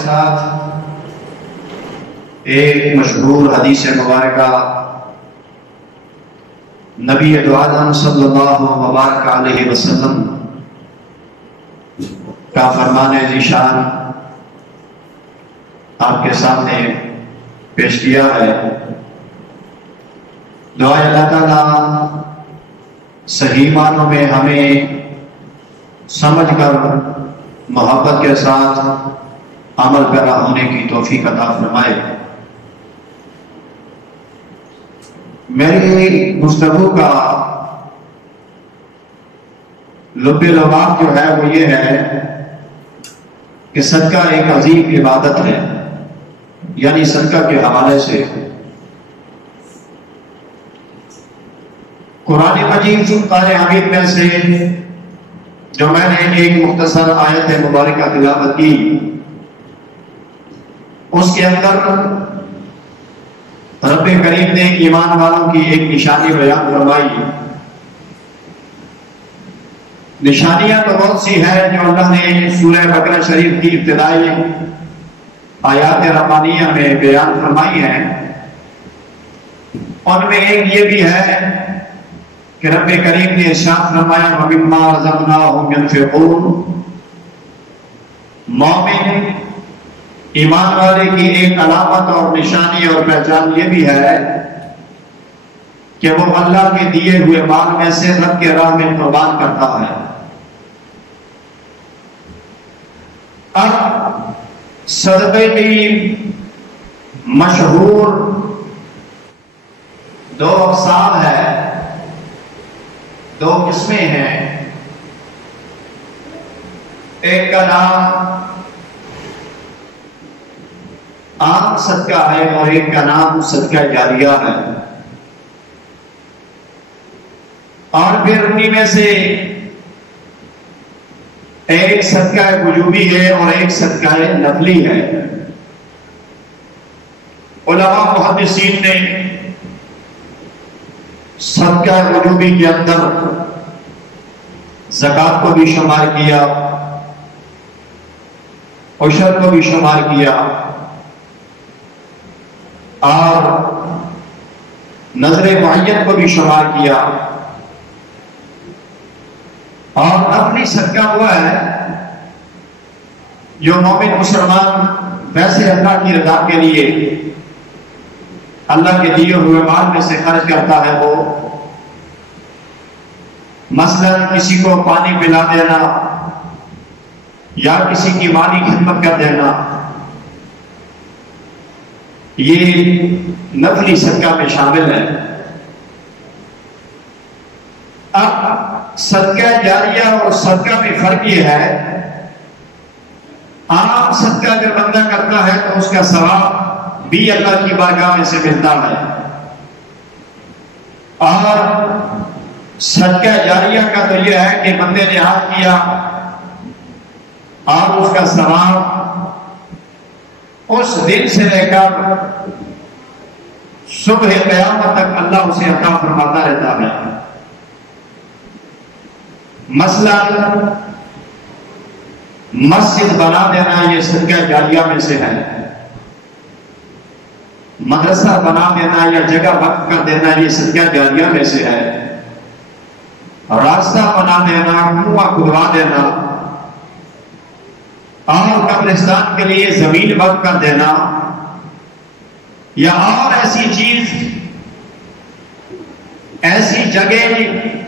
ساتھ ایک مشہور حدیث مبارکہ نبی دو عالم صلی اللہ وبارک علیہ وسلم کا فرمان ذیشان آپ کے سامنے پیش کیا ہے۔ دعا اللہ تعالیٰ صحیح معنوں میں ہمیں سمجھ کر محبت کے ساتھ عمل پیرا ہونے کی توفیق عطا فرمائے۔ میری گفتگو کا لب لباب جو ہے وہ یہ ہے کہ صدقہ ایک عظیم عبادت ہے، یعنی صدقہ کے حوالے سے قرآن مجید سورۃ حمید میں سے جو میں نے ایک مختصر آیت مبارکہ تلاوت کی، اس کے اندر رب کریم نے ایمان والوں کی ایک نشانی بیان فرمائی۔ نشانیاں تو بہت سی ہیں جو اللہ نے سورہ بقرہ شریف کی ابتدائی آیات ربانیہ میں بیان فرمائی ہیں۔ ان میں ایک یہ بھی ہے کہ رب کریم نے ارشاد فرمایا وَمِمَّا رَزَقْنَاهُمْ يُنْفِقُونَ۔ مومن ایمان والے کی ایک علامت اور نشانی اور پہچان یہ بھی ہے کہ وہ اللہ کے دیے ہوئے مال میں سے رب کے راہ میں قربان کرتا ہے۔ اب صدقے کی مشہور دو اقسام ہے، دو قسمیں ہیں۔ ایک کا نام عام صدقہ ہے اور ایک کا نام صدقہ جاریہ ہے، اور پھر انہی میں سے ایک صدقہ وجوبی ہے اور ایک صدقہ نفلی ہے۔ علماء محدثین نے صدقہ وجوبی کے اندر زکوٰۃ کو بھی شمار کیا، عشر کو بھی شمار کیا، اور نظر معین کو بھی شمار کیا، اور اپنی صدقہ ہوا ہے جو مومن مسلمان ویسے اللہ کی رضا کے لیے اللہ کے دیے ہوئے مال میں سے خرچ کرتا ہے۔ وہ مثلا کسی کو پانی پلا دینا یا کسی کی مالی خدمت کر دینا، یہ نفلی صدقہ میں شامل ہے۔ اب صدقہ جاریہ اور صدقہ میں فرق یہ ہے، عام صدقہ اگر بندہ کرتا ہے تو اس کا ثواب بھی اللہ کی بارگاہ میں سے ملتا ہے، اور صدقہ جاریہ کا تو یہ ہے کہ بندے نے ہاتھ کیا اور اس کا ثواب اس دن سے لے کر صبح قیامت تک اللہ اسے عطا فرماتا رہتا ہے۔ مثلا مسجد بنا دینا یہ صدقہ جاریہ میں سے ہے، مدرسہ بنا دینا یا جگہ وقف کر دینا یہ صدقہ جاریہ میں سے ہے، راستہ بنا دینا، کنواں کھدوا دینا، اور قبرستان کے لیے زمین وقف کر دینا، یا اور ایسی چیز، ایسی جگہ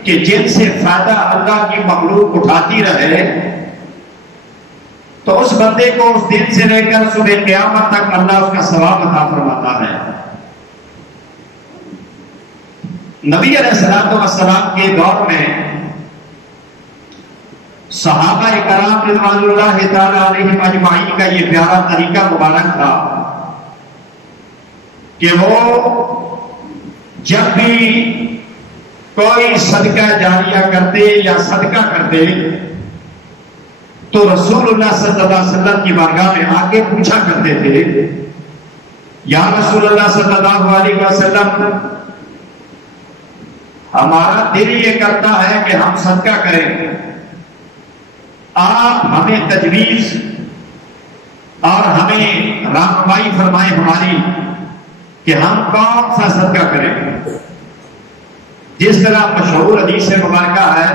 کہ جن سے فائدہ اللہ کی مخلوق اٹھاتی رہے، تو اس بندے کو اس دن سے لے کر صبح قیامت تک اللہ اس کا ثواب عطا فرماتا ہے۔ نبی علیہ السلام کے دور میں صحابہ کرام رضوان اللہ تعالی علیہم اجمعین کا یہ پیارا طریقہ مبارک تھا کہ وہ جب بھی کوئی صدقہ جاریہ کرتے یا صدقہ کرتے تو رسول اللہ صلی اللہ علیہ وسلم کی بارگاہ میں آ کے پوچھا کرتے تھے، یا رسول اللہ صلی اللہ علیہ وسلم، ہمارا دل یہ کرتا ہے کہ ہم صدقہ کریں، آپ ہمیں تجویز اور رہنمائی فرمائے ہماری کہ ہم کون سا صدقہ کریں۔ جس طرح مشہور حدیث مبارکہ ہے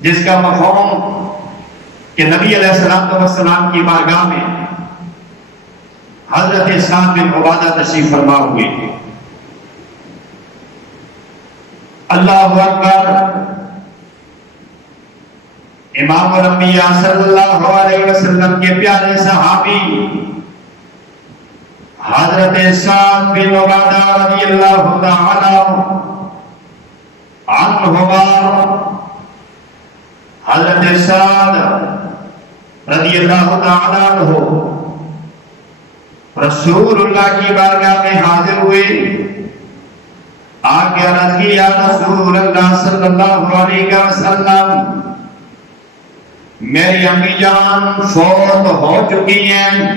جس کا مفہوم کہ نبی علیہ السلام کی بارگاہ میں حضرت سعد بن عبادہ تشریف فرما ہوئے، اللہ اکبر، امام الانبیاء صلی اللہ علیہ وسلم کے پیارے صحابی حضرت سعد بن عبادہ رضی اللہ تعالی عنہما، حضرت سعد رضی اللہ تعالی عنہ رسول اللہ کی بارگاہ میں حاضر ہوئے، آگے عرض کی یا رسول اللہ صلی اللہ علیہ وسلم، میری امی جان فوت ہو چکی ہیں،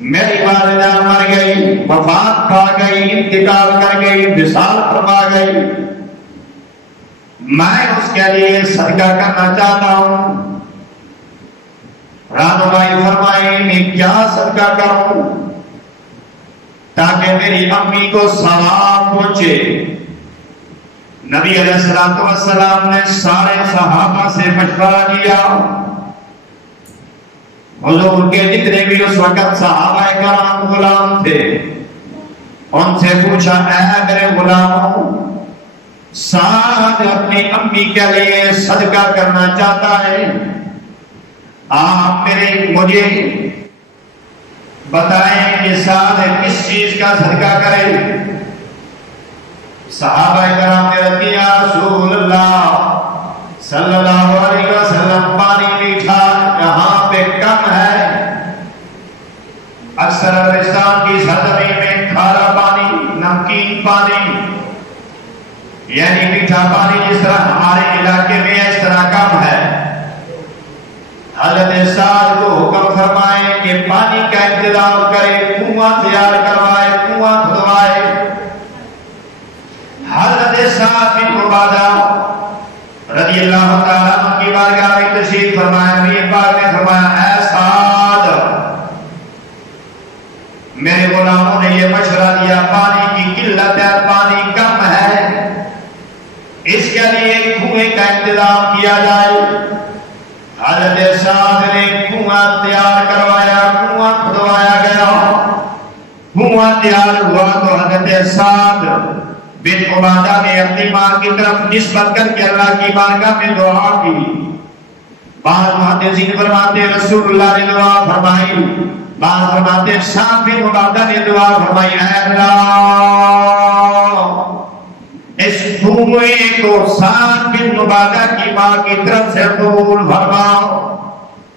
میری والدہ مر گئی، وفات پا گئی، انتقال کر گئی، وصال فرما گئی، میں اس کے لیے صدقہ کرنا چاہتا ہوں، رہنمائی فرمائے میں کیا صدقہ کروں تاکہ میری امی کو ثواب پہنچے۔ نبی علیہ السلام نے سارے صحابہ سے مشورہ کیا، حضور کے جتنے بھی اس وقت صحابہ کرام غلام تھے ان سے پوچھا، اے میرے غلاموں، سعد اپنی امی کے لیے صدقہ کرنا چاہتا ہے، آپ مجھے بتائیں کہ سعد کس چیز کا صدقہ کرے۔ صحابہ کرام نے رضی یا رسول اللہ صلی اللہ علیہ وسلم، پانی میٹھا یہاں پہ کم ہے، اکثر عربستان کی سرزمین میں کھارا پانی، نمکین پانی یعنی میٹھا پانی جس طرح ہمارے علاقے میں اس طرح کم ہے۔ حضرت سعد کو حکم فرمائے کہ پانی کا انتظام کرے، کنواں تیار کروائے، کنواں کھدوائے۔ حضرت سعد بن عبادہ رضی اللہ تعالیٰ عنہ کی بارگاہ میں تشریف فرمایا، نبی پاک نے فرمایا، اے سعد، میرے غلاموں نے یہ مشورہ دیا، پانی کی قلت ہے، پانی کم ہے، اس کے لیے کنویں کا انتظام کیا جائے۔ حضرت سعد نے کنواں تیار کروایا، کنواں کھدوایا گیا، کنواں تیار ہوا تو حضرت سعد بن عبادہ نے اپنی ماں کی طرف نسبت کر کے اللہ کی بارگاہ میں دعا کی۔ بعض محدثین فرماتے رسول اللہ نے دعا فرمائی، بعض فرماتے سعد بن عبادہ نے دعا فرمائی، اے اللہ اس کنویں کو سعد بن عبادہ کی ماں کی طرف سے قبول فرماؤ،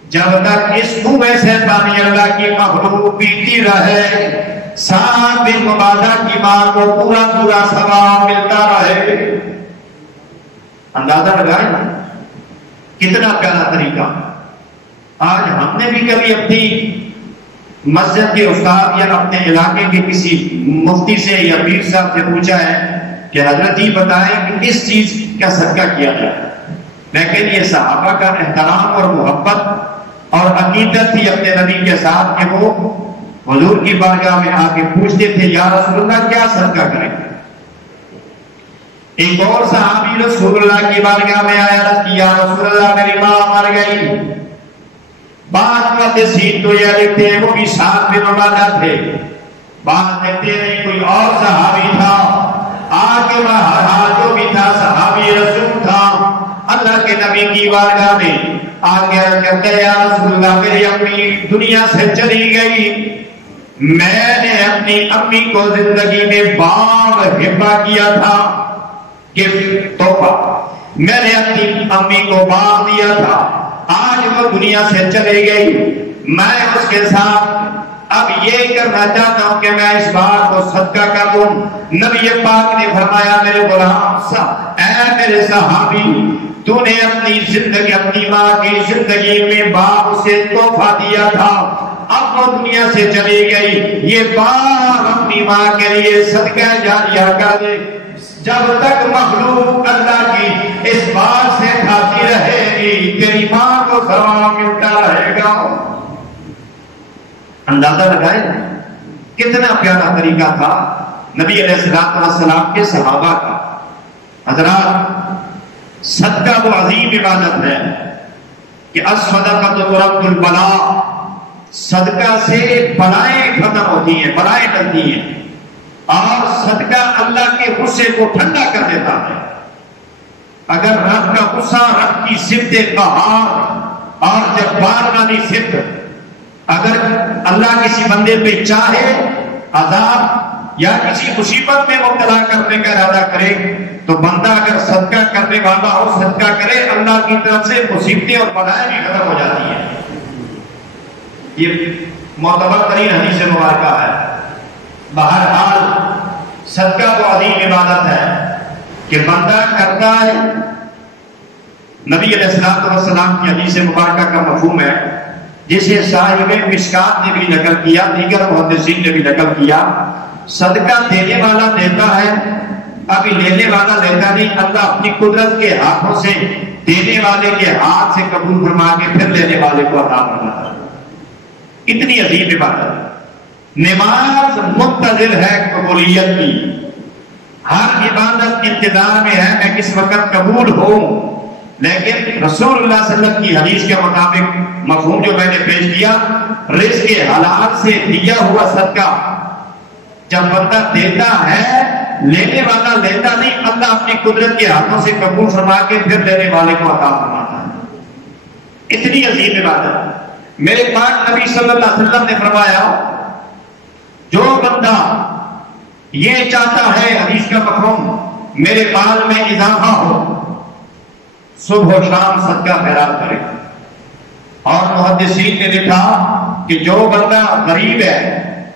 جب تک اس کنویں سے پانی اللہ کی مخلوق پیتی رہے، سعد بن عبادہ کی ماں کو پورا پورا ثواب ملتا رہے۔ اندازہ لگائیں کتنا پیارا طریقہ۔ آج ہم نے بھی کبھی اپنی مسجد کے استاد یا اپنے علاقے کے کسی مفتی سے یا پیر صاحب سے پوچھا ہے کہ حضرت جی بتائیں کہ کس چیز کا صدقہ کیا جائے، لیکن یہ صحابہ کا احترام اور محبت اور عقیدت تھی اپنے نبی کے ساتھ کہ وہ حضور کی بارگاہ میں آ کے پوچھتے تھے، یا رسول اللہ کیا صدقہ کریں۔ ایک اور صحابی رسول اللہ کی بارگاہ میں آیا، عرض کی، یا رسول اللہ میری ماں مر گئی۔ بعض محدثین تو یہ لکھتے ہیں وہ بھی سعد بن عبادہ تھے، بعض لکھتے ہیں کوئی اور صحابی تھا، آگے بہرحال جو بھی تھا صحابی رسول تھا، اللہ کے نبی کی بارگاہ میں آگے کہتے ہیں، یا رسول اللہ میری امی دنیا سے چلی گئی، میں نے اپنی امی کو زندگی میں باغ ہبہ کیا تھا، گفٹ تحفہ، میں نے اپنی امی کو باغ دیا تھا، آج وہ دنیا سے چلے گئی، میں اس کے ساتھ اب یہ کرنا چاہتا ہوں کہ میں اس بات کو صدقہ کر دوں۔ نبی پاک نے فرمایا، میرے غلام، اے میرے صحابی، تو نے اپنی زندگی، اپنی ماں کی زندگی میں باغ سے تحفہ دیا تھا، اب وہ دنیا سے چلی گئی، یہ باغ اپنی ماں کے لیے صدقہ جاریہ کر دے، جب تک مخلوق اللہ کی اس باغ سے کھاتی رہے گی تیری ماں کو ثواب ملتا رہے گا۔ اندازہ لگائے کتنا پیارا طریقہ تھا نبی علیہ السلام کے صحابہ کا. حضرات صدقہ وہ عظیم عبادت ہے کہ الصدقۃ ترد البلاء، صدقہ سے بلائیں ختم ہوتی ہیں، بلائیں ٹلتی ہیں، اور صدقہ اللہ کے غصے کو ٹھنڈا کر دیتا ہے. اگر رب کا غصہ، رب کی صفت قہار اور جبارانہ صفت، اگر اللہ کسی بندے پہ چاہے عذاب یا کسی مصیبت میں مبتلا کرنے کا ارادہ کرے تو بندہ اگر صدقہ کرنے والا ہو، صدقہ کرے، اللہ کی طرف سے مصیبتیں اور بلائیں بھی ختم ہو جاتی ہیں. یہ معتبر ترین حدیث مبارکہ ہے. بہرحال صدقہ وہ عظیم عبادت ہے کہ بندہ کرتا ہے. نبی علیہ السلام کی حدیث مبارکہ کا مفہوم ہے جسے صاحب مشکات نے بھی نقل کیا، دیگر محدثین نے بھی نقل کیا. صدقہ دینے والا دیتا ہے، ابھی لینے والا لیتا نہیں. اللہ اپنی قدرت کے ہاتھوں سے دینے والے کے ہاتھ سے قبول فرما کے پھر لینے والے کو عطا فرماتا ہے. اتنی عظیم عبادت. نماز منتظر ہے قبولیت کی، ہر عبادت انتظار میں ہے میں کس وقت قبول ہوں. لیکن رسول اللہ صلی اللہ علیہ وسلم کی حدیث کے مطابق مفہوم جو میں نے پیش کیا، رزق حلال سے دیا ہوا صدقہ جب بندہ دیتا ہے، لینے والا لیتا نہیں، اللہ اپنی قدرت کے ہاتھوں سے قبول فرما کے پھر لینے والے کو عطا فرماتا ہے. اتنی عظیم عبادت. میرے پاک نبی صلی اللہ علیہ وسلم نے فرمایا جو بندہ یہ چاہتا ہے، حدیث کا مفہوم، میرے مال میں اضافہ ہو، صبح و شام صدقہ خیرات کرے. اور محدثین نے لکھا کہ جو بندہ غریب ہے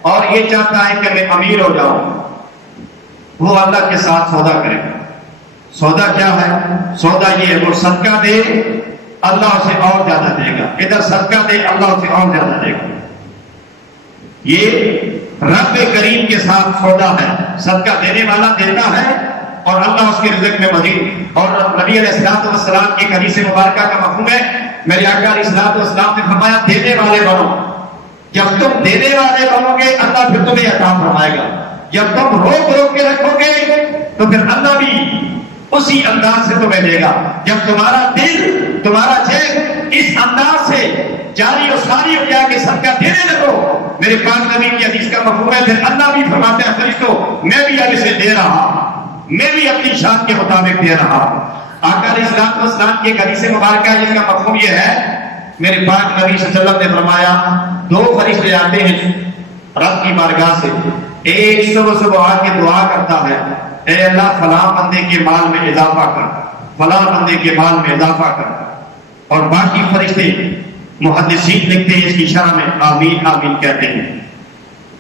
اور یہ چاہتا ہے کہ میں امیر ہو جاؤں، وہ اللہ کے ساتھ سودا کرے. سودا کیا ہے؟ سودا یہ ہے وہ صدقہ دے، اللہ اسے اور زیادہ دے گا. ادھر صدقہ دے، اللہ اسے اور زیادہ دے گا. یہ رب کریم کے ساتھ سودا ہے. صدقہ دینے والا دیتا ہے اور اللہ اس کے رزق میں مزید. اور نبی علیہ السلام کی حدیث مبارکہ کا مفہوم ہے، میرے آقا علیہ السلام نے فرمایا دینے والے بنو. جب تم دینے والے بنو گے اللہ پھر تمہیں عطا فرمائے گا. جب تم روک روک کے رکھو گے تو پھر اللہ بھی اسی انداز سے تمہیں دے گا. جب تمہارا دل، تمہارا چیک اس انداز سے جاری و ساری ہو جائے کہ صدقہ دینے لگو، میرے پاک نبی کی حدیث کا مفہوم ہے پھر اللہ بھی فرماتے ہیں فرشتوں میں بھی اب اسے دے رہا، میں بھی اپنی شان کے مطابق دے رہا. آقا علیہ السلام کی ایک حدیث مبارکہ ہے جس کا مفہوم یہ ہے، میرے پاک نبی صلی اللہ علیہ وسلم نے فرمایا دو فرشتے آتے ہیں رب کی بارگاہ سے. ایک صبح صبح آ کے دعا کرتا ہے اے اللہ فلاں بندے کے مال میں اضافہ کر، فلاں بندے کے مال میں اضافہ کر. اور باقی فرشتے محدثین لکھتے ہیں اس کی شرح میں آمین آمین کہتے ہیں.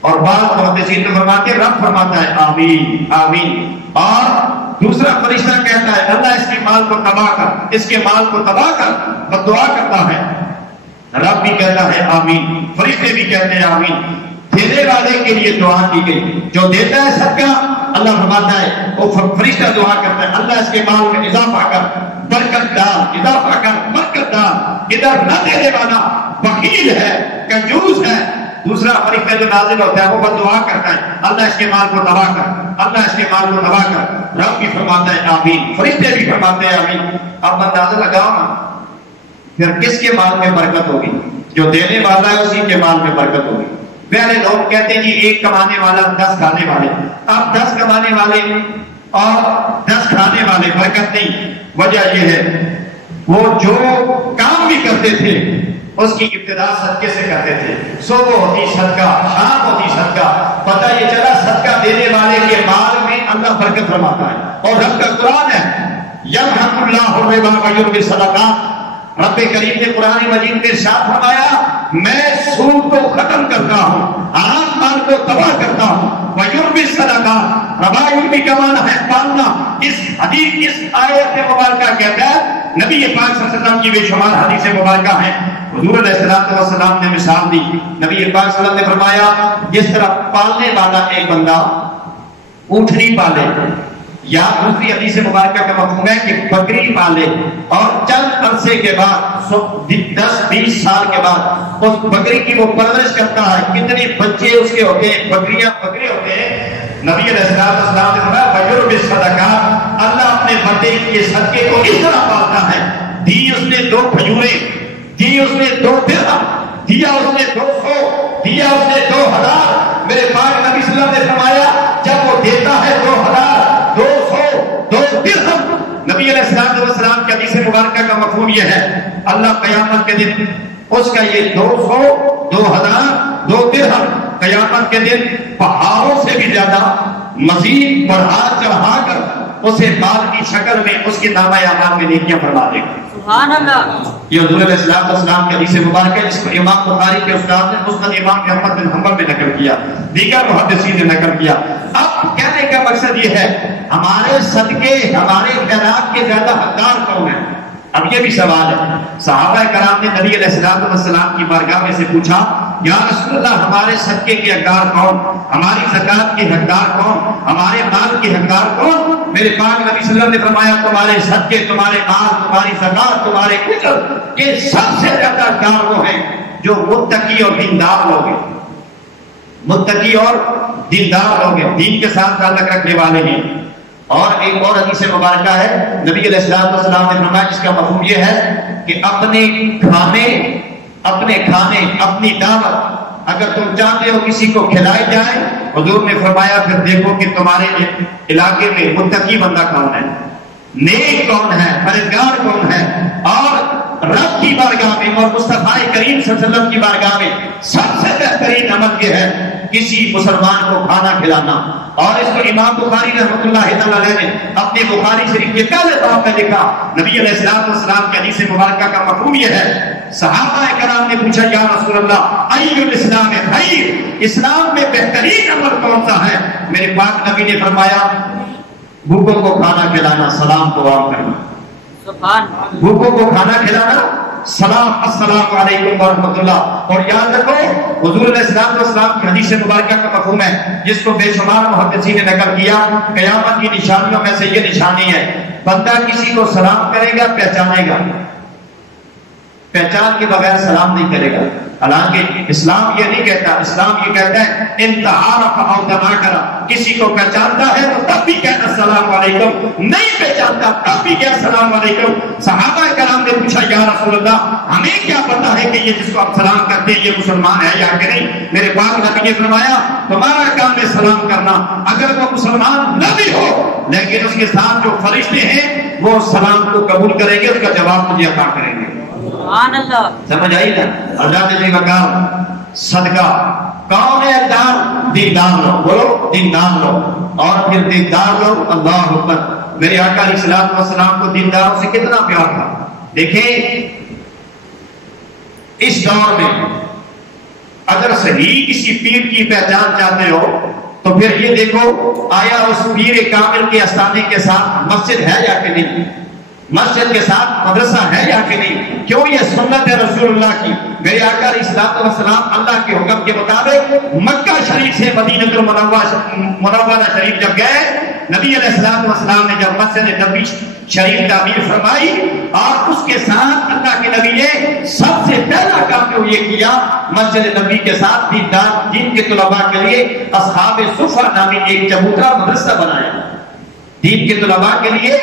اور بعض محدثین نے فرماتے رب فرماتا ہے آمین آمین. اور دوسرا فرشتہ کہتا ہے اللہ اس کے مال کو تباہ کر، اس کے مال کو تباہ کر، بد دعا کرتا ہے. رب بھی کہتا ہے آمین، فرشتے بھی کہتے ہیں آمین. دینے والے کے لیے دعا کی گئی، جو دیتا ہے صدقہ اللہ فرماتا ہے وہ فرشتہ دعا کرتا ہے اللہ اس کے مال میں اضافہ کر، برکت ڈال، اضافہ کر، برکت ڈال. ادھر نہ دینے والا بخیل ہے، کنجوس ہے. دوسرا فرشتہ جو نازل ہوتا ہے وہ بد دعا کرتا ہے اللہ اس کے مال کو تباہ کر، اللہ اس کے مال کو تباہ کر. رب بھی فرماتا ہے آمین، فرشتے بھی فرماتے ہیں آمین. اب اندازہ لگاؤ نا پھر کس کے مال میں برکت ہوگی؟ جو دینے والا ہے اسی کے مال میں برکت ہوگی. پہلے لوگ کہتے ہیں جی ایک کمانے والا 10 کھانے والے. اب 10 کمانے والے اور 10 کھانے والے برکت نہیں. وجہ یہ ہے وہ جو کام بھی کرتے تھے اس کی ابتدا صدقے سے کرتے تھے. صبح ہوتی صدقہ، شام ہوتی صدقہ. پتہ یہ چلا صدقہ دینے والے کے مال میں اللہ برکت فرماتا ہے. اور رب کا قرآن ہے یمحق اللہ الربا ویربی الصدقات. رب کریم نے قرآن مجید میں ارشاد فرمایا میں سود کو ختم کرتا ہوں، حرام مال کو تباہ کرتا ہوں. ویربی الصدقات، ربا یربی کا معنی ہے پالنا. اس حدیث اس آیت مبارکہ کے تحت نبی پاک صلی اللہ علیہ وسلم کی بے شمار حدیث مبارکہ ہیں. حضور علیہ السلام نے مثال دی. نبی پاک صلی اللہ علیہ وسلم نے فرمایا جس طرح پالنے والا ایک بندہ اونٹنی پالے یا دوسری حدیث مبارکہ کا مفہوم ہے کہ بکری پالے اور چند عرصے کے بعد 10-20 سال کے بعد اس بکری کی وہ پرورش کرتا ہے، کتنے بچے اس کے ہوتے ہیں، بکریاں بکرے ہوتے ہیں۔ نبی علیہ السلام نے فرمایا فجر بالصدقات، اللہ اپنے بندے کے صدقے کو اس طرح پالتا ہے، دی اس نے 2 کھجوریں، دی اس نے 2 درہم، دیا اس نے 200، دیا اس نے 2000۔ میرے پاک نبی صلی اللہ علیہ وسلم نے فرمایا جب وہ دیتا ہے 2000، 200، 2 درہم، نبی علیہ السلام کی حدیث مبارکہ کا مفہوم یہ ہے اللہ قیامت کے دن اس کا یہ 200، 2000، 2 درہم قیامت کے دن پہاڑوں سے بھی زیادہ مزید بڑھا چڑھا کر اسے مال کی شکل میں اس کے نامہ اعمال میں نیکیاں فرما دے گا۔ سبحان اللہ۔ یہ حضور علیہ السلام کی حدیث مبارکہ ہے، جس کو امام بخاری کے استاد نے مسند امام احمد بن حنبل میں نقل کیا، دیگر محدثین نے نقل کیا۔ اب کہنے کا مقصد یہ ہے ہمارے صدقے، ہمارے خیرات کے زیادہ حقدار کون ہیں؟ اب یہ بھی سوال ہے۔ صحابہ کرام نے نبی علیہ السلام کی بارگاہ میں سے پوچھا یا رسول اللہ ہمارے صدقے کے حقدار کون، ہماری زکات کے حقدار کون، ہمارے مال کے حقدار کون؟ میرے پاک نبی صلی اللہ علیہ وسلم نے فرمایا تمہارے صدقے، تمہارے مال، تمہاری زکات، تمہارے اجر کے سب سے زیادہ حقدار وہ ہیں جو متقی اور دیندار لوگ ہیں، متقی اور دیندار لوگ ہیں، دین کے ساتھ تعلق رکھنے والے ہیں۔ اور ایک اور حدیث مبارکہ ہے، نبی علیہ السلام نے فرمایا جس کا مفہوم یہ ہے کہ اپنے کھانے اپنی دعوت اگر تم چاہتے ہو کسی کو کھلائے جائے، حضور نے فرمایا پھر دیکھو کہ تمہارے علاقے میں متقی بندہ کون ہے، نیک کون ہے، پرہیزگار کون ہے۔ اور رب کی بارگاہ میں اور مصطفیٰ کریم صلی اللہ علیہ وسلم کی بارگاہ میں سب سے بہترین عمل یہ ہے کسی مسلمان کو کھانا کھلانا۔ اور اس کو امام بخاری رحمۃ اللہ علیہ نے اپنے بخاری شریف کے پہلے باب میں لکھا۔ نبی علیہ السلام کی حدیث مبارکہ کا مفہوم یہ ہے، صحابہ کرام نے پوچھا یا رسول اللہ ای الاسلام خیر، اسلام میں بہترین عمل کون سا ہے؟ میرے پاک نبی نے فرمایا بھوکوں کو کھانا کھلانا، سلام کو عام کرنا۔ بھوکوں کو کھانا کھلانا، سلام، السلام علیکم ورحمۃ اللہ۔ اور یاد رکھو حضور علیہ السلام کی حدیث مبارکہ کا مفہوم ہے جس کو بے شمار محدثین نے نقل کیا، قیامت کی نشانیوں میں سے یہ نشانی ہے بندہ کسی کو سلام کرے گا پہچانے گا، پہچان کے بغیر سلام نہیں کرے گا۔ حالانکہ اسلام یہ نہیں کہتا، اسلام یہ کہتا ہے انتعارف او تناکرا، کسی کو پہچانتا ہے تو تب بھی کہتا السلام علیکم، نہیں پہچانتا تب بھی کہتا السلام علیکم۔ صحابہ کرام نے پوچھا یا رسول اللہ ہمیں کیا پتا ہے کہ یہ جس کو آپ سلام کرتے ہیں یہ مسلمان ہے یا کہ نہیں؟ میرے پاک نبی نے فرمایا تمہارا کام ہے سلام کرنا، اگر وہ مسلمان نہ بھی ہو لیکن اس کے ساتھ جو فرشتے ہیں وہ سلام کو قبول کریں گے، اس کا جواب مجھے عطا کریں گے۔ سبحان اللہ۔ سمجھ آئی نا؟ اللہ نے دیکھا کام صدقہ کون ہے؟ دیندار لوگ، بولو دیندار لوگ۔ اور پھر دیندار لوگ، اللہ اکبر، میرے آقا علیہ الصلوۃ والسلام کو دینداروں سے کتنا پیار تھا۔ دیکھیں اس دور میں اگر صحیح کسی پیر کی پہچان چاہتے ہو تو پھر یہ دیکھو آیا اس پیر کامل کے آستانے کے ساتھ مسجد ہے یا کہ نہیں، مسجد کے ساتھ مدرسہ ہے یا کہ نہیں؟ کیوں؟ یہ سنت ہے رسول اللہ کی۔ میرے آقا علیہ الصلوۃ والسلام اللہ کے حکم کے مطابق مکہ شریف سے مدینہ المنورہ شریف جب گئے، نبی علیہ السلام نے جب مسجد نبوی شریف تعمیر فرمائی اور اس کے ساتھ اللہ کے نبی نے سب سے پہلا کام جو یہ کیا مسجد نبوی کے ساتھ دین کے طلباء کے لیے اصحاب صفہ نامی ایک چبوترا مدرسہ بنایا، دین کے طلباء کے لیے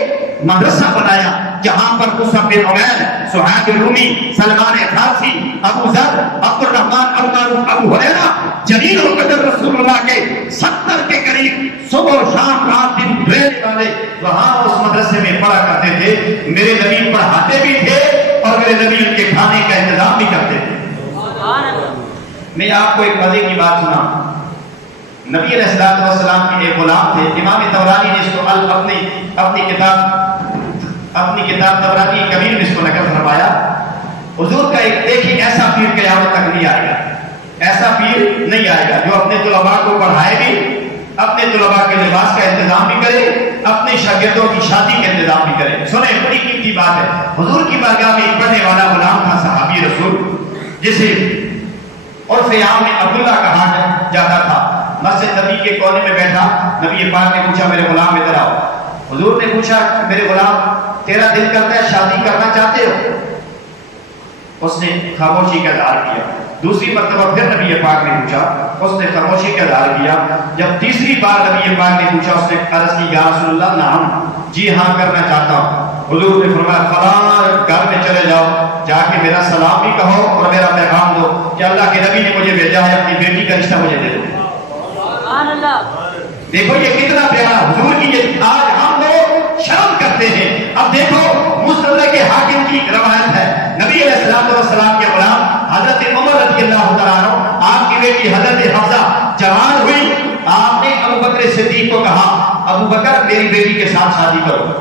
مدرسہ بنایا جہاں پر مصعب بن عمیر، سہیب رومی، سلمان فارسی، ابو ذر، عبد الرحمن المعروف، ابو ہریرہ جلیل القدر رسول اللہ کے 70 کے قریب صبح و شام رات دن رہنے والے وہاں اس مدرسے میں پڑھا کرتے تھے۔ میرے نبی پڑھاتے بھی تھے اور میرے نبی ان کے کھانے کا انتظام بھی کرتے تھے۔ میں آپ کو ایک مزے کی بات سنا، نبی علیہ السلام کے ایک غلام تھے، امام طبرانی نے اس کو اپنی کتاب طبرانی کبیر میں اس کو نقل فرمایا۔ حضور کا ایک دیکھیں ایسا پیر قیامت تک نہیں آئے گا، ایسا پیر نہیں آئے گا جو اپنے طلباء کو پڑھائے بھی، اپنے طلباء کے لباس کا انتظام بھی کرے، اپنے شاگردوں کی شادی کا انتظام بھی کرے۔ سنیں بڑی قیمتی بات ہے، حضور کی بارگاہ میں ایک پڑھنے والا غلام تھا صحابی رسول جسے عرف عام میں عبداللہ کہا جاتا تھا۔ مسجد نبی کے کونے میں بیٹھا، نبی پاک نے پوچھا میرے غلام ادھر آؤ، حضور نے پوچھا میرے غلام تیرا دل کرتا ہے شادی کرنا چاہتے ہو؟ اس نے خاموشی کا اظہار کیا. دوسری مرتبہ پھر نبی پاک نے پوچھا, اس نے خاموشی کا اظہار کیا. جب تیسری بار نبی پاک نے پوچھا اس نے عرض کی یا رسول اللہ نعم, جی ہاں کرنا چاہتا ہوں. حضور نے فرمایا فلاں گھر میں چلے جاؤ, جا کے میرا سلام بھی کہو اور میرا پیغام دو کہ اللہ کے نبی نے مجھے بھیجا ہے, اپنی بیٹی کا رشتہ مجھے دے دو. سبحان اللہ. دیکھو یہ کتنا پیارا حضور کی, یہ آج ہم لوگ شرم کرتے ہیں. اب دیکھو مستدرک کے حاکم کی روایت ہے, نبی علیہ السلام کے غلام حضرت عمر رضی اللہ تعالیٰ عنہ, آپ کی بیٹی حضرت حفصہ جوان ہوئی. آپ نے ابو بکر صدیق کو کہا ابو بکر میری بیٹی کے ساتھ شادی کرو.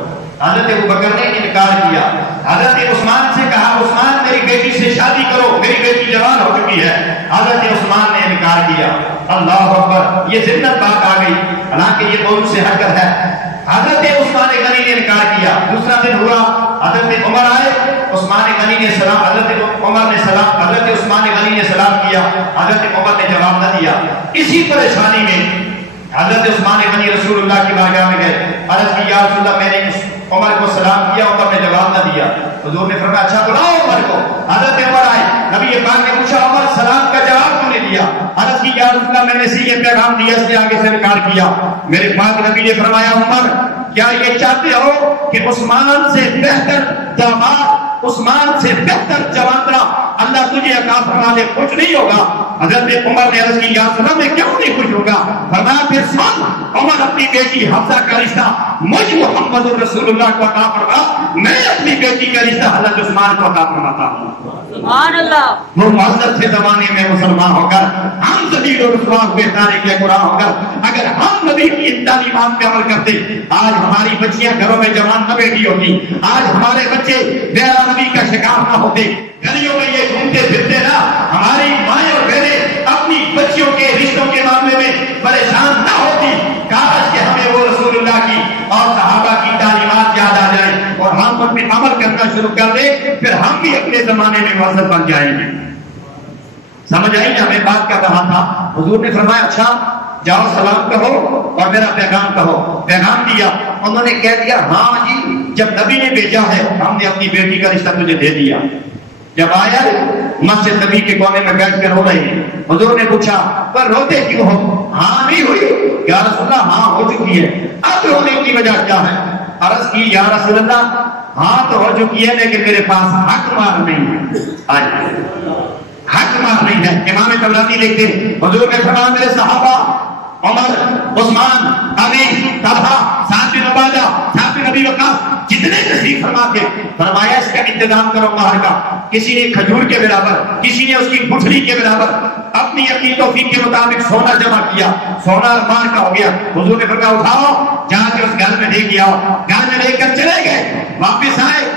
حضرت ابو بکر نے انکار کیا. حضرت عثمان سے کہا عثمان میری بیٹی سے شادی کرو, میری بیٹی جوان ہو چکی ہے. حضرت عثمان نے انکار کیا. اللہ اکبر, یہ ذلت بات آ گئی, حالانکہ یہ موضوع سے ہٹ کر ہے. حضرت عثمان غنی نے انکار کیا. دوسرا دن ہوا, حضرت عمر آئے, عثمان غنی نے سلام, حضرت عمر نے سلام, حضرت عثمان غنی نے سلام کیا, حضرت عمر نے جواب نہ دیا. اسی پریشانی میں حضرت عثمان غنی رسول اللہ کی بارگاہ میں گئے, عرض کی یا رسول اللہ میں نے عمر کو سلام کیا, عمر نے جواب نہ دیا. حضور نے فرمایا اچھا بلاؤ عمر کو. حضرت عمر آئے, نبی پاک نے پوچھا عمر سلام کا جواب کیوں نہیں دیا؟ عرض کی یا رسول اللہ میں نے اسی یہ پیغام دیا, اس نے آگے سے انکار کیا. میرے پاک نبی نے فرمایا عمر کیا یہ چاہتے ہو کہ عثمان سے بہتر داماد, عثمان سے بہتر جوانترا اللہ تجھے عطا فرما دے, کچھ نہیں ہوگا؟ حضرت عمر نے عرض کی یا رسول اللہ میں کیوں نہیں خوش ہوگا؟ فرمایا پھر سن, عمر اپنی بیٹی حفصہ کا رشتہ مجھ محمد رسول اللہ کو عطا فرما, میں اپنی بیٹی کا رشتہ حضرت عثمان کو عطا فرماتا ہوں. سبحان اللہ. وہ معذرت سے زمانے میں مسلمان ہو کر ہم ذلیل و رسوا ہوئے تاریخ قرآن ہو کر اگر ہم نبی کی ان تعلیمات پہ عمل کرتے, آج ہماری بچیاں گھروں میں جوان نہ بیٹھی ہوتی, آج ہمارے بچے غیر نبی کا شکار نہ ہوتے, گلیوں میں یہ گھومتے پھرتے نہ, ہماری مائیں اور بہنیں اپنی بچیوں کے رشتوں کے معاملے میں پریشان نہ ہوتی. کاش کہ ہمیں وہ رسول اللہ کی اور صحابہ کی تعلیمات یاد آ جائے اور ہم ان پہ عمل کرنا شروع کر دیں, پھر ہم بھی اپنے زمانے میں معذر بن جائیں گے. سمجھ آئی نا میں بات کر رہا تھا؟ حضور نے فرمایا اچھا جاؤ سلام کہو اور میرا پیغام کہو. پیغام دیا, انہوں نے کہہ دیا ہاں جی جب نبی نے بھیجا ہے ہم نے اپنی بیٹی کا رشتہ تجھے دے دیا. جب آیا مسجد نبی کے کونے میں بیٹھ کر رو رہے ہیں. حضور نے پوچھا پر روتے کیوں ہو؟ ہاں نہیں ہوئی یا رسول اللہ, ہاں ہو چکی ہے. اب رونے کی وجہ کیا ہے؟ عرض کی یا رسول اللہ ہاں تو ہو چکی ہے لیکن میرے پاس حق مار نہیں ہے. حق مار نہیں ہے. امام طبرانی لکھتے حضور نے فرمایا میرے صحابہ عمر, عثمان, علی, طلحہ, سعد بن عبادہ, سعد بن ابی وقاص جتنے تشریف فرما تھے, فرمایا اس کا انتظام کرو مہر کا. کسی نے کھجور کے برابر, کسی نے اس کی گٹھلی کے برابر اپنی اپنی توفیق کے مطابق سونا جمع کیا. سونا مہر کا ہو گیا. حضور نے فرمایا اٹھاؤ جا کے اس گھر میں لے کے آؤ. گھر میں لے کر چلے گئے. واپس آئے,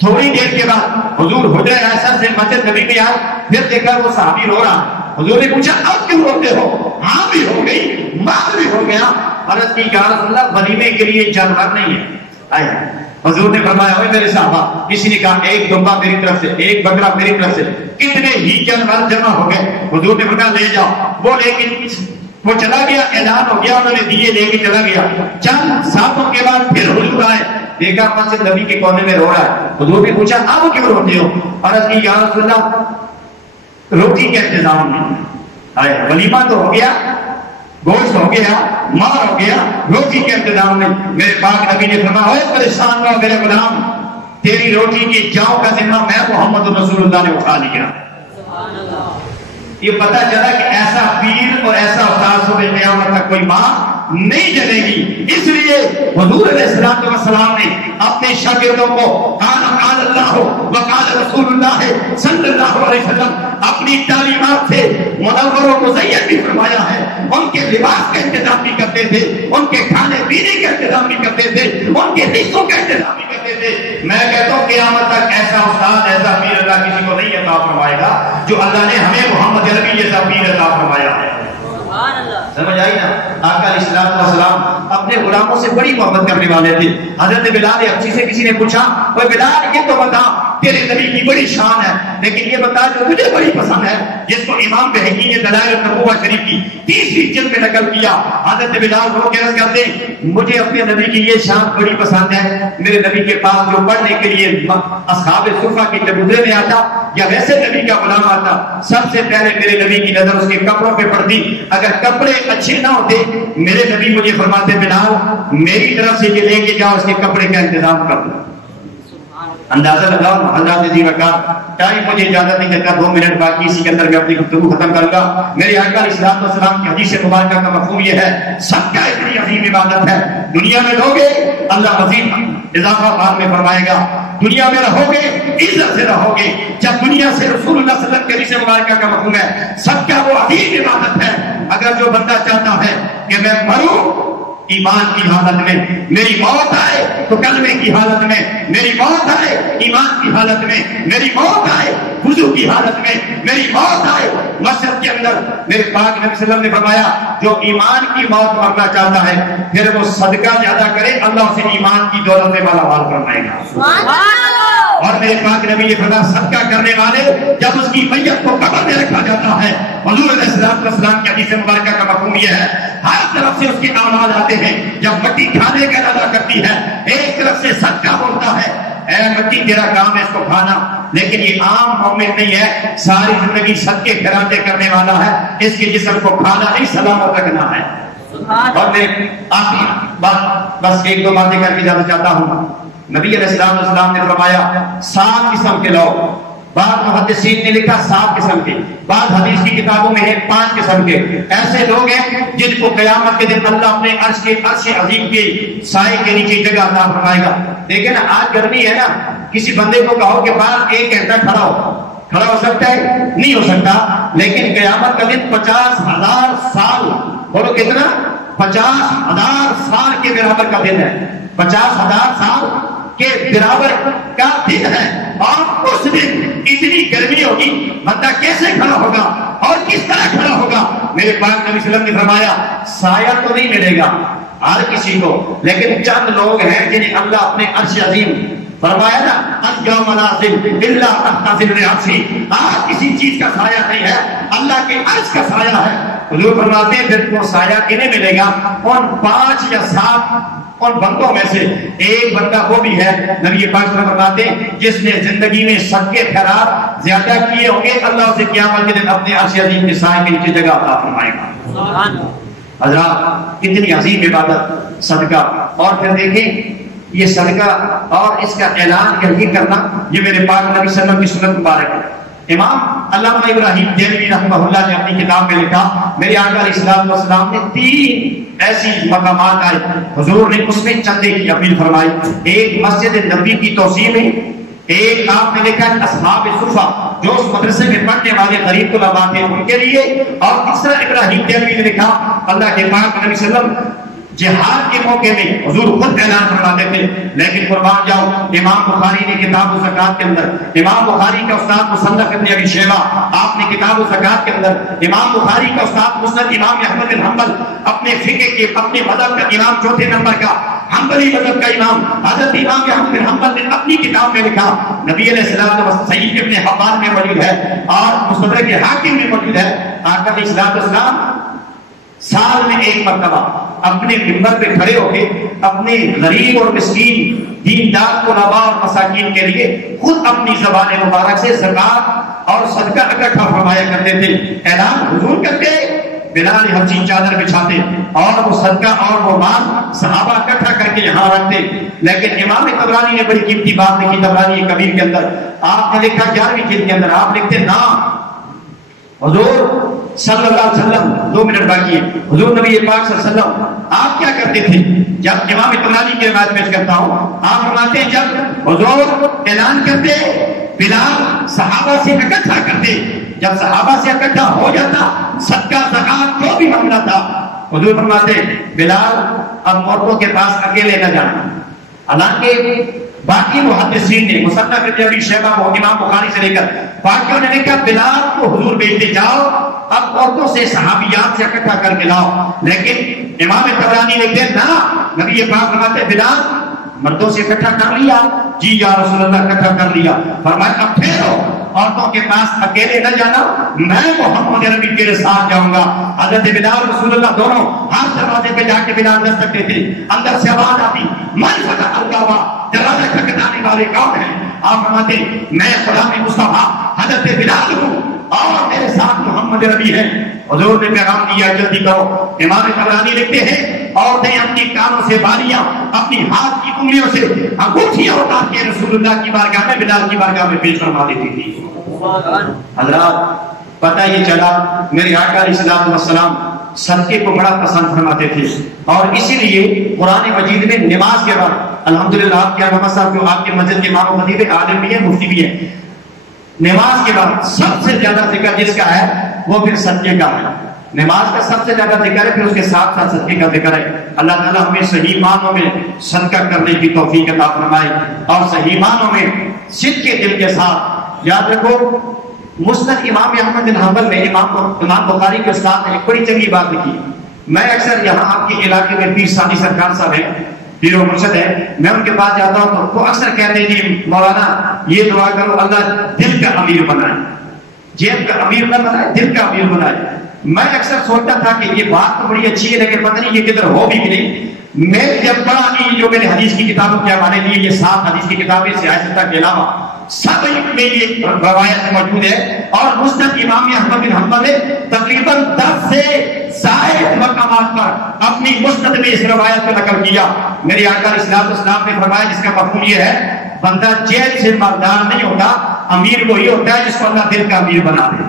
تھوڑی دیر کے بعد حضور حجرہ ایسا سے مسجد نبی میں آئے, پھر دیکھا وہ صحابی رو رہا. حضور نے پوچھا اب کیوں روتے ہو؟ ہاں بھی ہو گئی, مال بھی ہو گیا. عرض کی یا رسول اللہ ولیمے کے لیے جانور نہیں ہے. آئے حضور نے فرمایا ہوئے میرے صحابہ, کسی نے کہا ایک دمبا میری طرف سے, ایک بکرا میری طرف سے, کتنے ہی جانور جمع ہو گئے. حضور نے فرمایا لے جاؤ. وہ لے کے وہ چلا گیا, اعلان ہو گیا, انہوں نے دیے لے کے چلا گیا. چند ساتوں کے بعد پھر حضور آئے, دیکھا مسجد نبی کے کونے میں رو رہا ہے. حضور نے پوچھا اب کیوں روتے ہو؟ عرض کی یا رسول اللہ روٹی کا انتظام نہیں. آئے ولیمہ تو ہو گیا, گوشت ہو گیا, مال ہو گیا, روٹی کا انتظام نہیں. میرے پاک نبی نے فرمایا پریشان نہ میرے غلام, تیری روٹی کی جاؤ کا ذمہ میں محمد رسول اللہ نے اٹھا لیا. یہ پتہ چلا کہ ایسا پیر اور ایسا استاد صبح قیامت تک کوئی ماں نہیں جلے گی. اس لیے حضور علیہ السلام نے اپنے شاگردوں کو قال اللہ وقال رسول اللہ صلی اللہ علیہ وسلم اپنی تعلیمات سے منور و مزین بھی فرمایا ہے. ان کے لباس کا انتظام بھی کرتے تھے, ان کے کھانے پینے کا انتظام بھی کرتے تھے, ان کے رشتوں کا انتظام بھی کرتے تھے. میں کہتا ہوں قیامت تک ایسا استاد ایسا پیر اللہ کسی کو نہیں عطا فرمائے گا جو اللہ نے ہمیں محمد عربی جیسا پیر عطا فرمایا ہے. سمجھ آئی نا؟ آقا علیہ السلام اپنے غلاموں سے بڑی محبت کرنے والے تھے. حضرت بلال حبشی سے کسی نے پوچھا اوے بلال یہ تو بتا تیرے نبی کی بڑی شان ہے، لیکن یہ بتا جو مجھے بڑی پسند ہے، جس کو امام بہقی نے دلائل النبوہ شریف کی 30ویں جلد میں نقل کیا۔ حضرت بلال رو کے عرض کرتے مجھے اپنے نبی کی یہ شان بڑی پسند ہے، میرے نبی کے پاس جو پڑھنے کے لیے اصحاب صفہ کی چبوترے میں آتا یا ویسے نبی کا غلام آتا، سب سے پہلے میرے نبی کی نظر اس کے کپڑوں پہ پڑتی، اگر کپڑے اچھے نہ ہوتے میرے نبی مجھے فرماتے بلال میری طرف سے یہ لے کے جاؤ، اس کے کپڑے کا انتظام کر دو۔ اندازہ لگاؤ حضرات عزیز وقار، ٹائم مجھے اجازت نہیں دیتا، 2 منٹ باقی، اسی کے اندر میں اپنی گفتگو ختم کروں گا۔ میرے آقا علیہ السلام کی حدیث مبارکہ کا مفہوم یہ ہے صدقہ اتنی عظیم عبادت ہے، دنیا میں رہو گے اللہ مزید اضافہ بعد میں فرمائے گا، دنیا میں رہو گے عزت سے رہو گے۔ جب دنیا سے رسول اللہ صلی اللہ علیہ وسلم کی حدیث مبارکہ کا مفہوم ہے صدقہ وہ عظیم عبادت ہے، اگر جو بندہ چاہتا ہے کہ میں مروں ایمان کی حالت میں، میری موت آئے تو کلمے کی حالت میں، میری موت آئے ایمان کی حالت میں، میری موت آئے وضو کی حالت میں، میری موت آئے مسجد کے اندر، میرے پاک نبی صلی اللہ علیہ وسلم نے فرمایا جو ایمان کی موت مرنا چاہتا ہے پھر وہ صدقہ زیادہ کرے، اللہ اسے ایمان کی دولت میں مالا مال فرمائے گا۔ اور میرے پاک نبی نے فرمایا صدقہ کرنے والے جب اس کی میت کو قبر میں رکھا جاتا ہے، حضور علیہ السلام کی حدیث مبارکہ کا مفہوم یہ ہے ہر طرف سے اس کے اعمال آتے ہیں، جب مٹی کھانے کا ارادہ کرتی ہے ایک طرف سے صدقہ بولتا ہے اے مٹی تیرا کام ہے اس کو کھانا، لیکن یہ عام مومن نہیں ہے، ساری زندگی صدقے خیراتے کرنے والا ہے، اس کے جسم کو کھانا نہیں سلامت رکھنا ہے۔ اور میں آخری بات بس 1-2 باتیں کر کے جانا چاہتا ہوں۔ نبی علیہ السلام نے فرمایا 7 قسم کے لوگ، بعض محدثین نے لکھا 7 قسم کے، بعض حدیث کی کتابوں میں ہے 5 قسم کے، ایسے لوگ ہیں جن کو قیامت کے دن اللہ اپنے عرش عظیم کے سائے کے نیچے جگہ عطا فرمائے گا۔ دیکھیں نا آج گرمی ہے نا، کسی بندے کو کہو کہ باہر 1 گھنٹہ کھڑا ہو سکتا ہے؟ نہیں ہو سکتا، لیکن قیامت کا دن 50,000 سال، بولو کتنا؟ 50,000 سال کے برابر کا دن ہے، 50,000 سال کے برابر کا دن ہے، اور اس دن اتنی گرمی ہوگی بندہ کیسے کھڑا ہوگا اور کس طرح کھڑا ہوگا؟ میرے پاک نبی صلی اللہ علیہ وسلم نے فرمایا سایہ تو نہیں ملے گا ہر کسی کو، لیکن چند لوگ ہیں جنہیں اللہ اپنے عرش عظیم، فرمایا نا انجا منازل اللہ تحت ظل عرشی، آج کسی چیز کا سایہ نہیں ہے، اللہ کے عرش کا سایہ ہے۔ حضور فرماتے ہیں پھر وہ سایہ کنہیں ملے گا؟ ان 5 یا 7 ان بندوں میں سے ایک بندہ وہ بھی ہے، نبی پاک صلی اللہ علیہ وسلم فرماتے ہیں جس نے زندگی میں صدقے خیرات زیادہ کیے ہوں گے اللہ اسے قیامت کے دن اپنے عرش عظیم کے سائے کے نیچے جگہ عطا فرمائے گا۔ حضرات کتنی عظیم عبادت صدقہ، اور پھر دیکھیں یہ صدقہ اور اس کا اعلان یہی کرنا، یہ میرے پاک نبی صلی اللہ علیہ وسلم کی سنت مبارک ہے۔ امام علامہ ابراہیم دہلوی رحمہ اللہ نے اپنی کتاب میں لکھا میرے آقا علیہ السلام نے 3 ایسی مقامات آئے، حضور نے اس میں چندے کی اپیل فرمائی، ایک مسجد نبوی کی توسیع میں، ایک آپ نے لکھا اصحاب صفہ جو اس مدرسے میں پڑھنے والے غریب طلباء تھے ان کے لیے، اور تیسرا ابراہیم دہلوی نے لکھا اللہ کے پاک نبی صلی اللہ علیہ وسلم جہاد کے موقع میں حضور خود اعلان فرماتے تھے، لیکن قربان جاؤ امام بخاری نے کتاب الزکات کے اندر، امام بخاری کا استاد مصنف ابن ابی شیبہ آپ نے کتاب الزکات کے اندر، امام بخاری کا استاد مسند امام احمد بن حنبل اپنے فقہ کے اپنے مذہب کا امام 4تھے نمبر کا حنبلی مذہب کا امام حضرت امام احمد بن حنبل نے اپنی کتاب میں لکھا، نبی علیہ السلام صحیح ابن حبان میں موجود ہے اور مستدرک حاکم میں موجود ہے، آقا علیہ السلام سال میں 1 مرتبہ اپنے منبر پہ کھڑے ہو کے اپنے غریب اور مسکین دیندار طلباء اور مساکین کے لیے خود اپنی زبان مبارک سے زکات اور صدقہ اکٹھا فرمایا کرتے تھے، اعلان حضور کرتے، بلال حبشی چادر بچھاتے اور وہ صدقہ اور وہ مال صحابہ اکٹھا کر کے یہاں رکھتے۔ لیکن امام طبرانی نے بڑی قیمتی بات لکھی طبرانی کبیر کے اندر، آپ نے لکھا 11ویں جلد کے اندر، آپ لکھتے نا حضور صلی اللہ علیہ وسلم 2 منٹ باقی ہے، حضور نبی پاک صلی اللہ علیہ وسلم آپ کیا کرتے تھے؟ جب امام طبرانی کی روایت پیش کرتا ہوں، آپ فرماتے ہیں جب حضور اعلان کرتے بلال صحابہ سے اکٹھا کرتے، جب صحابہ سے اکٹھا ہو جاتا صدقہ زکات جو بھی معاملہ تھا حضور فرماتے بلال اب عورتوں کے پاس اکیلے نہ جانا، حالانکہ باقی محدثین نے مصنف ابن ابی شیبہ کو امام بخاری سے لے کر باقیوں نے کہا بلال کو حضور بھیجتے جاؤ اب عورتوں سے صحابیات سے اکٹھا کر کے لاؤ، لیکن امام طبرانی لکھتے نا نبی پاک فرماتے بلال مردوں سے اکٹھا کر لیا؟ جی یا رسول اللہ اکٹھا کر لیا۔ فرمایا اب پھیرو، عورتوں کے پاس اکیلے نہ جانا، میں محمد نبی تیرے ساتھ جاؤں گا۔ حضرت بلال رسول اللہ دونوں ہر دروازے پہ جا کے بلال دستک دیتے، اندر سے آواز آتی من فتح الباب، دروازہ کھٹکھٹانے والے کون ہیں؟ آپ فرماتے میں غلام مصطفیٰ حضرت بلال ہوں اور میرے ساتھ محمد نبی ہے۔ حضور نے پیغام دیا جلدی کرو۔ امام طبرانی لکھتے ہیں عورتیں اپنی کانوں سے بالیاں، اپنی ہاتھ کی انگلیوں سے انگوٹھیاں اتار کے رسول اللہ کی بارگاہ میں، بلال کی بارگاہ میں پیش فرما دیتی تھی۔ حضرات پتہ یہ چلا میرے آقا علیہ الصلوۃ والسلام صدقے کو بڑا پسند فرماتے تھے، اور اسی لیے قرآن مجید میں نماز کے بعد الحمدللہ آپ کے محمد صاحب جو آپ کے مسجد کے امام و خطیب عالم بھی ہیں، مفتی بھی ہیں، نماز کے بعد سب سے زیادہ ذکر جس کا ہے وہ پھر صدقے کا ہے۔ نماز کا سب سے زیادہ ذکر ہے، پھر اس کے ساتھ ساتھ صدقے کا ذکر ہے۔ اللہ تعالیٰ ہمیں صحیح معنوں میں صدقہ کرنے کی توفیق عطا فرمائے، اور صحیح معنوں میں صدق کے دل کے ساتھ۔ یاد رکھو مسند امام احمد بن حنبل میں امام بخاری کے استاد نے ایک بڑی چنگی بات لکھی۔ میں اکثر یہاں آپ کے علاقے میں پیر ثانی سرکار صاحب ہیں، پیر و مرشد ہے، میں ان کے پاس جاتا ہوں تو وہ اکثر کہتے ہیں جی مولانا یہ دعا کرو اللہ دل کا امیر بنائے، جیب کا امیر نہ بنائے، دل کا امیر بنائے۔ میں اکثر سوچتا تھا کہ یہ بات تو بڑی اچھی ہے، لیکن پتہ نہیں یہ کدھر ہو بھی کہ نہیں۔ میں جب پڑھا کہ جو میں نے حدیث کی کتابوں کے حوالے دیے، یہ 7 حدیث کی کتابیں سیاہ ستہ کے علاوہ سب میں یہ روایت موجود ہے، اور مسند امام احمد بن حنبل نے تقریباً 10 سے زائد مقامات پر اپنی مسند میں اس روایت کو نقل کیا۔ میرے آقا علیہ السلام نے فرمایا جس کا مفہوم یہ ہے بندہ جیب سے مالدار نہیں ہوتا، امیر وہی ہوتا ہے جس کو اللہ دل کا امیر بنا دے۔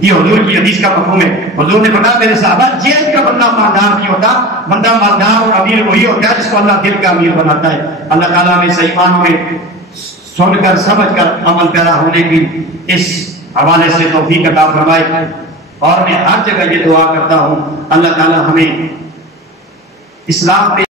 یہ حضور کی حدیث کا مفہوم ہے۔ حضور نے فرمایا میرے صحابہ جیب کا بندہ مالدار نہیں ہوتا، بندہ مالدار اور امیر وہی ہوتا ہے جس کو اللہ دل کا امیر بناتا ہے۔ اللہ تعالیٰ نے صحیح معنوں میں سن کر سمجھ کر عمل پیرا ہونے کی اس حوالے سے توفیق عطا فرمائے، اور میں ہر جگہ یہ دعا کرتا ہوں اللہ تعالیٰ ہمیں اسلام پہ